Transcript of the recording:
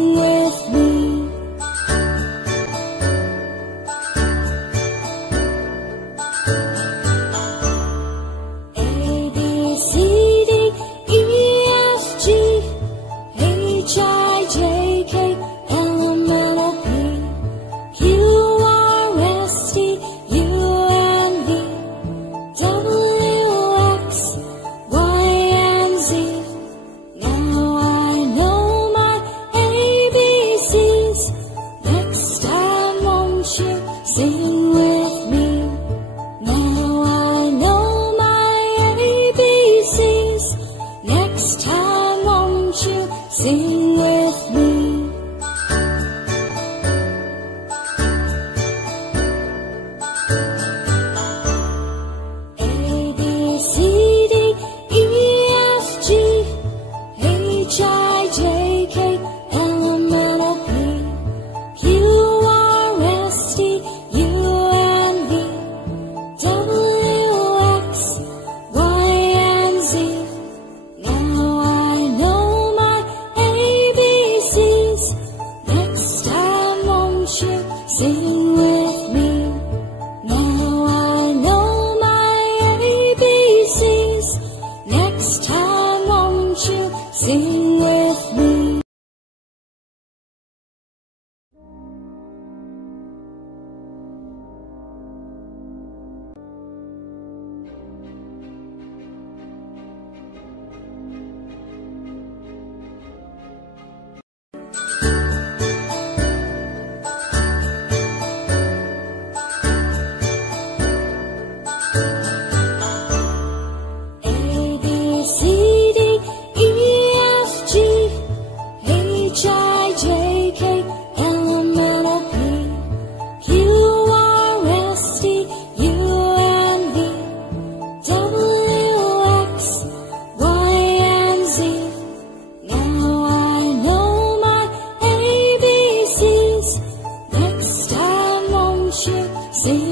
Sing with me. A, B, C, D, E, F, G, H, I, J, K, L, M, N, O, P, Q, R, S, T, U, N, V, W, X, Y, and Z. Now I know my ABCs. Next time won't you sing with me? Now I know my ABCs. Next time won't you sing with me? A, B, C, D, E, F, G, H, I, J, K, L, M, N, O, P, Q, R, S, T, U, N, V, W, X, Y, and Z. Now I know my ABCs. Next time won't you sing with me? Now I know my ABCs. Next time won't you sing with me? A, B, C, D, E, F, G, H, I, J, K, L, M, N, O, P, Q, R, S, T, U, N, V, W, X, Y, and Z. Now I know my ABCs. Next time won't you sing